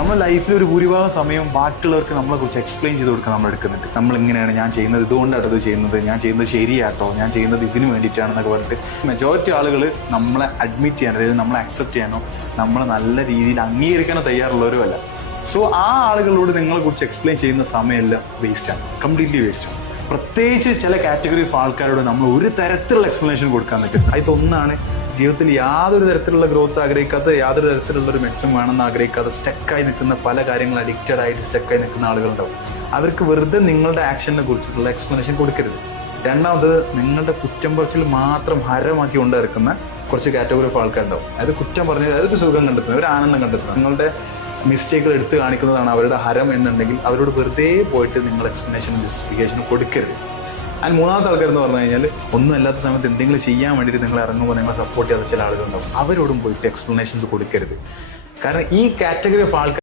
നമ്മുടെ ലൈഫിൽ ഒരു ഭൂരിഭാഗം സമയം ബാക്കിയുള്ളവർക്ക് നമ്മളെ കുറിച്ച് എക്സ്പ്ലെയിൻ ചെയ്ത് കൊടുക്കാൻ നമ്മൾ എടുക്കുന്നുണ്ട്. നമ്മൾ ഇങ്ങനെയാണ്, ഞാൻ ചെയ്യുന്നത് ഇതുകൊണ്ടാണ് ഇത് ചെയ്യുന്നത്, ഞാൻ ചെയ്യുന്നത് ശരിയാട്ടോ, ഞാൻ ചെയ്യുന്നത് ഇതിന് വേണ്ടിയിട്ടാണെന്നൊക്കെ പറഞ്ഞിട്ട് മെജോറിറ്റി ആളുകൾ നമ്മളെ അഡ്മിറ്റ് ചെയ്യാനോ അല്ലെങ്കിൽ നമ്മളെ അക്സെപ്റ്റ് ചെയ്യാനോ നമ്മളെ നല്ല രീതിയിൽ അംഗീകരിക്കാനോ തയ്യാറുള്ളവരും അല്ല. സോ ആ ആളുകളോട് നിങ്ങളെ കുറിച്ച് എക്സ്പ്ലെയിൻ ചെയ്യുന്ന സമയമെല്ലാം വേസ്റ്റാണ്, കംപ്ലീറ്റ്ലി വേസ്റ്റാണ്. പ്രത്യേകിച്ച് ചില കാറ്റഗറി ഓഫ് ആൾക്കാരോട് നമ്മൾ ഒരു തരത്തിലുള്ള എക്സ്പ്ലനേഷൻ കൊടുക്കാൻ പറ്റും. അതൊന്നാണ് ജീവിതത്തിൽ യാതൊരു തരത്തിലുള്ള ഗ്രോത്ത് ആഗ്രഹിക്കാത്ത, യാതൊരു തരത്തിലുള്ള ഒരു മെച്ചം വേണമെന്ന് ആഗ്രഹിക്കാതെ സ്റ്റക്കായി നിൽക്കുന്ന പല കാര്യങ്ങൾ അഡിക്റ്റഡ് ആയിട്ട് സ്റ്റക്കായി നിൽക്കുന്ന ആളുകളുണ്ടാവും. അവർക്ക് വെറുതെ നിങ്ങളുടെ ആക്ഷനെ കുറിച്ചിട്ടുള്ള എക്സ്പ്ലനേഷൻ കൊടുക്കരുത്. രണ്ടാമത്, നിങ്ങളുടെ കുറ്റം പറച്ചിൽ മാത്രം ഹരമാക്കി കൊണ്ട് ഇറക്കുന്ന കുറച്ച് കാറ്റഗറി ഓഫ് ആൾക്കാരുണ്ടാവും. അതായത് കുറ്റം പറഞ്ഞാൽ അതൊരു സുഖം കണ്ടെത്തുന്നത്, ഒരു ആനന്ദം കണ്ടെത്തുന്നത്, നിങ്ങളുടെ മിസ്റ്റേക്കുകൾ എടുത്ത് കാണിക്കുന്നതാണ് അവരുടെ ഹരം എന്നുണ്ടെങ്കിൽ അവരോട് വെറുതെ പോയിട്ട് നിങ്ങൾ എക്സ്പ്ലനേഷനും ജസ്റ്റിഫിക്കേഷനും കൊടുക്കരുത്. ആൻഡ് മൂന്നാമത്തെ ആൾക്കാർ എന്ന് പറഞ്ഞു കഴിഞ്ഞാൽ ഒന്നും അല്ലാത്ത സമയത്ത് എന്തെങ്കിലും ചെയ്യാൻ വേണ്ടിയിട്ട് നിങ്ങൾ ഇറങ്ങുമ്പോൾ നിങ്ങളെ സപ്പോർട്ട് ചെയ്യാത്ത ചില ആളുകളുണ്ടാവും. അവരോടും പോയിട്ട് എക്സ്പ്ലനേഷൻസ് കൊടുക്കരുത്. കാരണം ഈ കാറ്റഗറി ഓഫ് ആൾക്കാർ